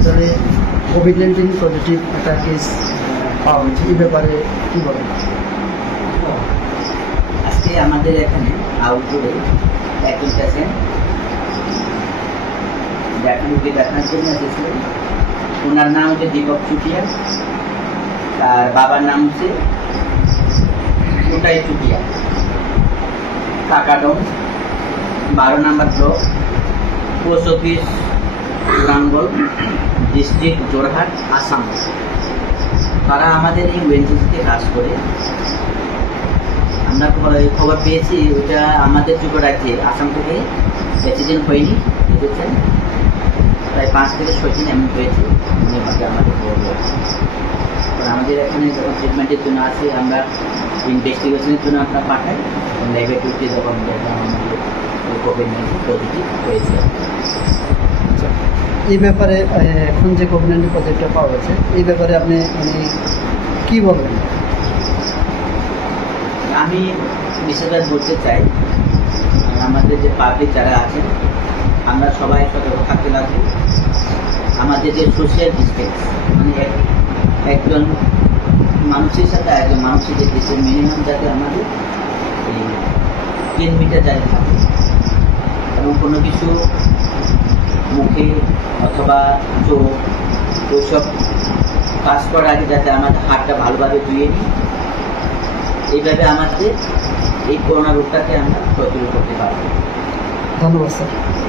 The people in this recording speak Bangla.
ভিতরে কোভিড-19 পজিটিভ একটা কেস পাওয়া হয়েছে, এই ব্যাপারে কী বলেন? আজকে আমাদের এখানে আউটডোরে একজন পেশেন্ট দেখানোর জন্য এসেছিলেন। ওনার নাম হচ্ছে দীপক চুটিয়া, আর বাবার নাম হচ্ছে ওটাই চুটিয়া, কাকাডন, 12 নম্বর block, post office Rangal, district Jorhat, Assam. তারা আমাদের এই ওএনজিসিতে কাজ করে। আমরা খবর পেয়েছি ওটা আমাদের যুব রাজ্যে আসাম থেকে বেশি দিন হয়নি, এসেছেন প্রায় 5 থেকে 6 দিন এমন হয়েছে। আমাদের আমাদের এখানে যখন ট্রিটমেন্টের জন্য আসে, আমরা ইনভেস্টিগেশনের জন্য আমরা পাঠাই। ল্যাবরেটরিতে যখন আমাদের কোভিড-19 পজিটিভ হয়েছে। এই ব্যাপারে এখন যে কোভিড-19 পজিটিভটা পাওয়া গেছে, এই ব্যাপারে আপনি কী বলবেন? আমি বিশেষভাবে বলতে চাই, আমাদের যে পাবলিক যারা আছেন, আমরা সবাই সতর্ক থাকতে লাগবে। আমাদের যে সোশ্যাল ডিস্টেন্স, মানে একজন মানুষের সাথে একজন মানুষের যে ডিস্টেন্স মিনিমাম, যাতে আমাদের 3 মিটার যাতে থাকে, এবং কোনো কিছু মুখে অথবা চোখ ওইসব কাজ করার আগে যাতে আমাদের হাতটা ভালোভাবে ধুয়ে নিই। এইভাবে আমাদের এই করোনা রোগটাকে আমরা প্রতিরোধ করতে পারবো। ধন্যবাদ স্যার।